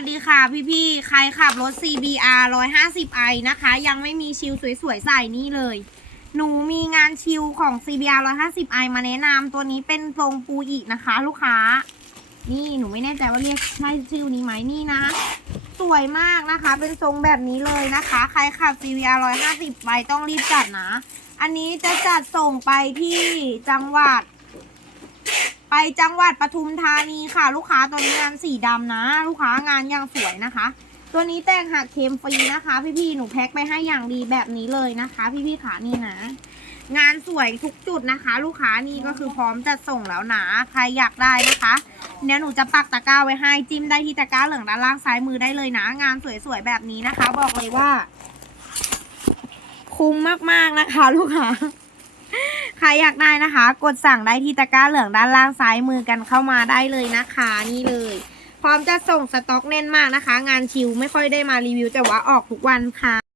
วัสดีค่ะพี่ๆ ใครขับรถ CBR 150i นะคะ ยังไม่มีชิลสวยๆ ใส่นี่เลย หนูมีงานชิลของ CBR 150i มาแนะนำตัวนี้เป็นทรงปูอีนะคะ ลูกค้า นี่หนูไม่แน่ใจว่าเรียกใช่ชื่อนี้ไหมนี่นะ สวยมากนะคะ เป็นทรงแบบนี้เลยนะคะ ใครขับ CBR 150ไปต้องรีบจัดนะ อันนี้จะจัดส่งไปที่จังหวัด ไปจังหวัดปทุมธานีค่ะ ลูกค้าตัวนี้งานสีดำนะ ลูกค้างานยังสวยนะคะ ตัวนี้แต่งหักเค็มฟรีนะคะ พี่ๆหนูแพ็คไปให้อย่างดีแบบนี้เลยนะคะ พี่ๆขานี่นะ งานสวยทุกจุดนะคะ ลูกค้านี่ก็คือพร้อมจะส่งแล้วนะใครอยากได้นะคะเดี๋ยวหนูจะปักตะกร้าไว้ให้จิ้มได้ที่ตะกร้าเหลืองด้านล่างซ้ายมือได้เลยนะ งานสวยๆแบบนี้นะคะ บอกเลยว่า คุ้มมากๆนะคะ ลูกค้า ใครอยากได้นะคะ กดสั่งได้ที่ตะกร้าเหลืองด้านล่างซ้ายมือกันเข้ามาได้เลยนะคะนี่เลย พร้อมจะส่งสต็อกแน่นมากนะคะ งานชิวไม่ค่อยได้มารีวิวแต่ว่าออกทุกวันค่ะ